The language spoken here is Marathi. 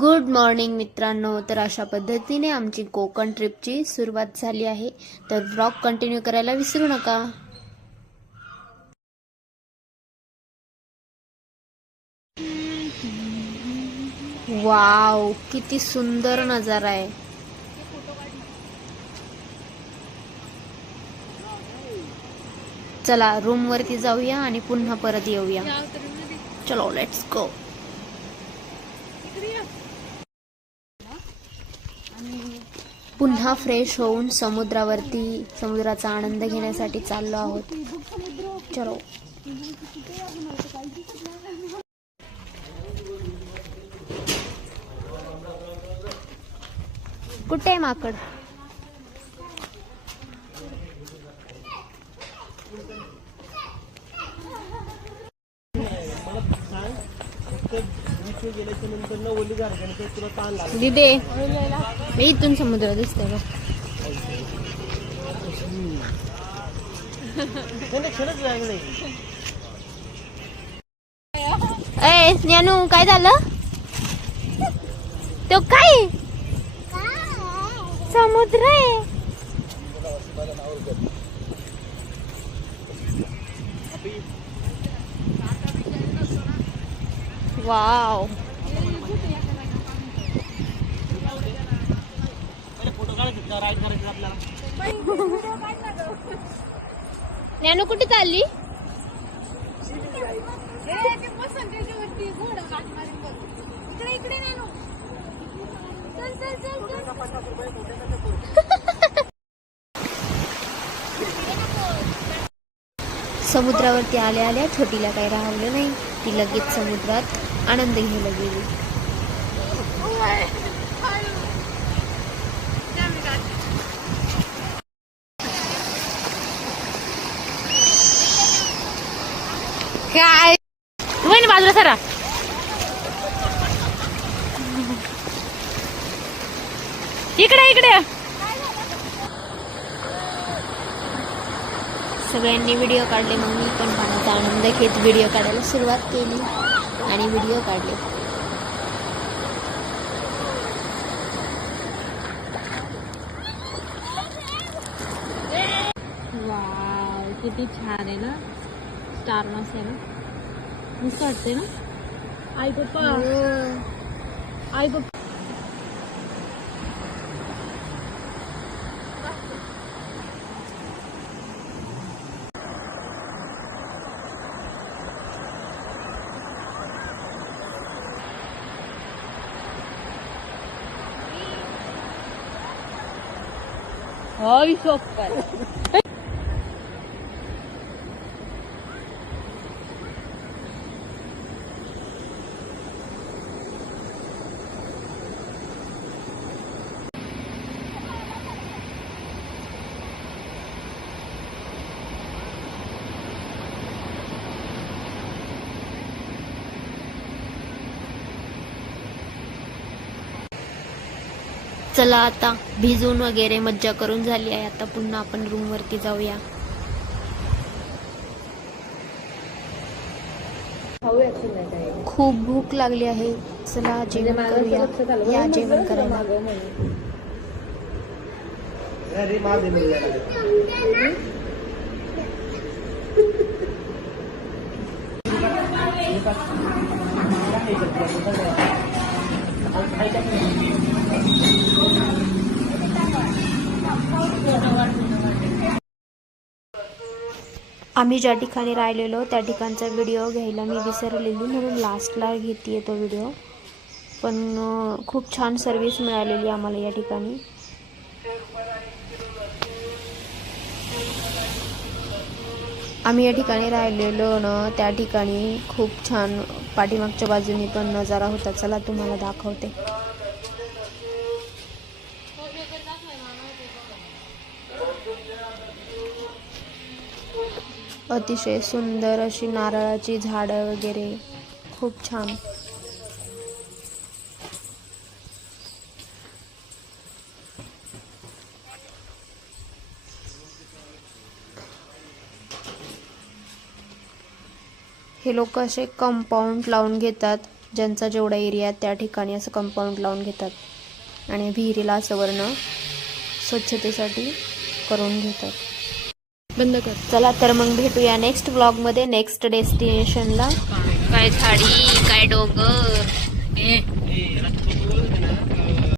गुड मॉर्निंग मित्रांनो. तर अशा पद्धतीने आमची कोकण ट्रिपची सुरुवात झाली आहे. तर व्लॉग कंटिन्यू करायला विसरू नका. वाव, किती सुंदर नजारा आहे. चला रूम वरती जाऊया आणि पुन्हा परत येऊया. चलो लेट्स गो. पुन्हा फ्रेश होऊन समुद्राचा आनंद घेण्यासाठी चाललो आहोत. चलो. कुठे आहे माकड? दिदे, इथून समुद्र दिसतोय बघ. ए ज्ञानू, काय झालं? तो काय समुद्र आहे. वाव, ज्ञानू कुठे चालली? समुद्रावरती आल्या आल्या छोटीला काही राहिलं नाही. ती लगेच समुद्रात आनंद घ्यायला गेली. काय तुम्ही बाजूला सरा. इकडे इकडे सगळ्यांनी व्हिडिओ काढले. मग मी पण पाण्याचा आनंद घेत व्हिडिओ काढायला सुरुवात केली आणि व्हिडिओ काढले. वाव, किती छान आहे ना. स्टार मास आहे ना, मस्त वाटते ना. आई पप्पा, आई पप्पा. Ay, super. चला आता भिजून वगैरे मज्जा करून झाली आहे. आता पुन्हा आपण रूम वरती जाऊया. खूप भूक लागली आहे. चला जेवण करूया. या जेवण करायला. आम्ही ज्या ठिकाणी राहिलेलो त्या ठिकाणचा व्हिडिओ घ्यायला मी विसरलेली, म्हणून लास्टला घेते तो व्हिडिओ. पण खूप छान सर्विस मिळालेली आम्हाला या ठिकाणी. आम्ही या ठिकाणी राहिलेलो ना, त्या ठिकाणी खूप छान पाठीमागच्या बाजूने पण नजारा होता. चला तुम्हाला दाखवते. अतिशय सुंदर अशी नारळाची झाडं वगैरे, खूप छान. हे लोक असे कंपाऊंड लावून घेतात ज्यांचा जेवढा एरिया आहे त्या ठिकाणी असं कंपाऊंड लावून घेतात आणि विहिरीला असं वरनं स्वच्छतेसाठी करून घेतात. बंद कर. चला तर मग भेटूया नेक्स्ट व्लॉगमध्ये, नेक्स्ट डेस्टिनेशनला. काय झाडी, काय डोंगर.